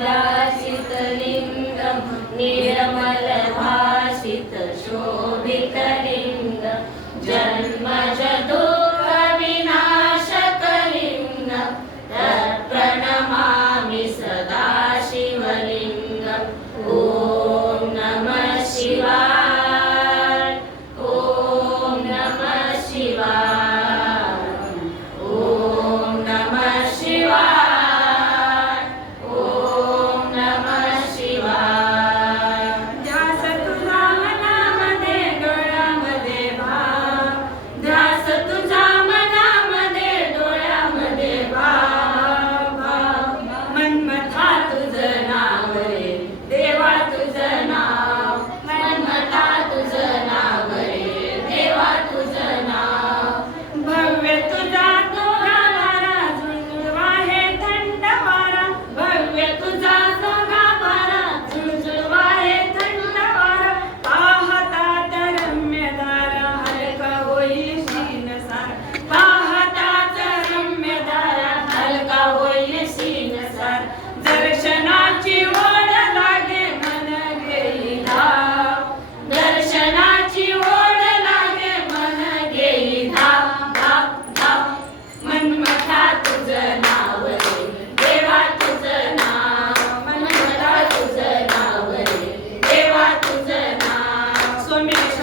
व्यासितलिङ्गं निर्मलभासितशोभितलिङ्गं जन्मजदुःखविनाशकलिङ्गं तत्प्रणमामि सदा शिवलिङ्गम् ॐ नमः शिवाय ॐ नमः शिवाय ॐ नमः शिवाय ॐ नमः शिवाय ध्यास तुझा मनामध्ये डोळ्यामध्ये भाव ध्यास तुझा मनामध्ये डोळ्यामध्ये भाव मनमथा तुझं नाव रे देवा तुझं नाव मनमथा तुझं नाव रे देवा तुझं नाव भव्य तुझा तो गाभारा झुळझुळ आहे थंड वारा भव्य तुझा तो गाभारा झुळझुळ आहे थंड वारा पाहता त्या रम्य दारा हलका होईल शीनसार पाहता त्या रम्य दारा हलका होईल शीनसार दर्शनाची ओढ लागे मन घेई धाव दर्शनाची ओढ लागे मन घेई धाव धाव धाव मनमथा तुझं नाव रे देवा तुझं नाव मनमथा तुझं नाव रे देवा तुझं नाव सोमेश